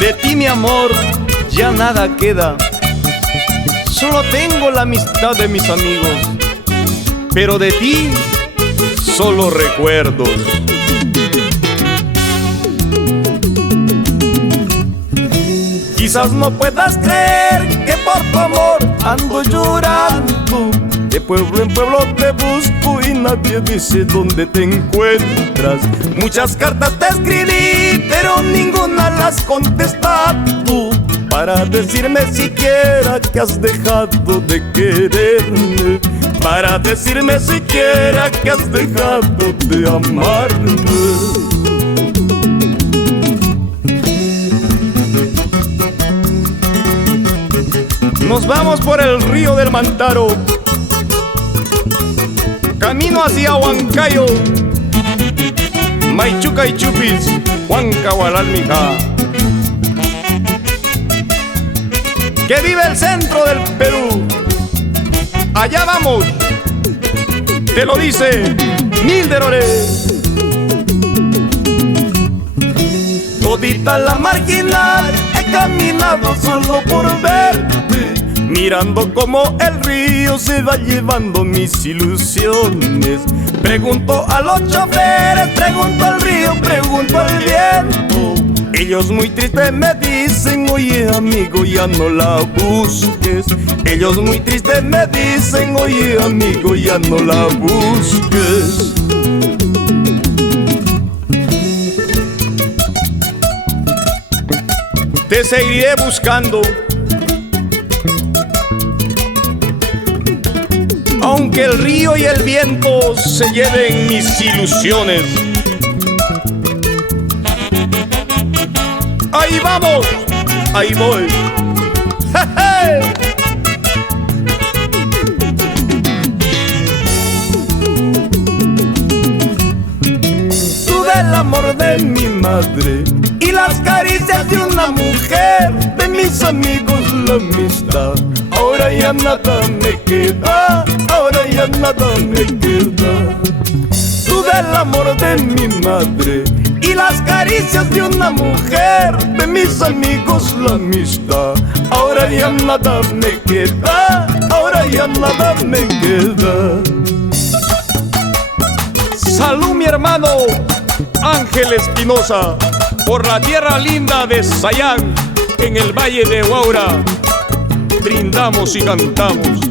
De ti, mi amor, ya nada queda. Solo tengo la amistad de mis amigos, pero de ti solo recuerdos. Quizás no puedas creer que por tu amor ando llorando. De pueblo en pueblo te busco y nadie dice dónde te encuentras. Muchas cartas te escribí, pero ninguna las has contestado para decirme siquiera que has dejado de quererme, para decirme siquiera que has dejado de amarme. Nos vamos por el río del Mantaro, camino hacia Huancayo, Maichuca y Chupis, Huancahualalmija. ¡Que vive el centro del Perú! ¡Allá vamos! Te lo dice Milderore. Todita la marginal he caminado solo por verte, mirando como el río se va llevando mis ilusiones. Pregunto a los choferes, pregunto al río, pregunto al viento. Ellos muy tristes me dicen, oye amigo, ya no la busques. Ellos muy tristes me dicen, oye amigo, ya no la busques. Te seguiré buscando, aunque el río y el viento se lleven mis ilusiones. ¡Ahí vamos! ¡Ahí voy! ¡Ja, ja! Tú del amor de mi madre y las caricias de una mujer, de mis amigos la amistad. Ahora ya nada me queda, ahora ya nada me queda. Tú del amor de mi madre y las caricias de una mujer, de mis amigos la amistad. Ahora ya nada me queda, ahora ya nada me queda. Salud mi hermano Ángel Espinosa, por la tierra linda de Sayán, en el valle de Huaura, brindamos y cantamos.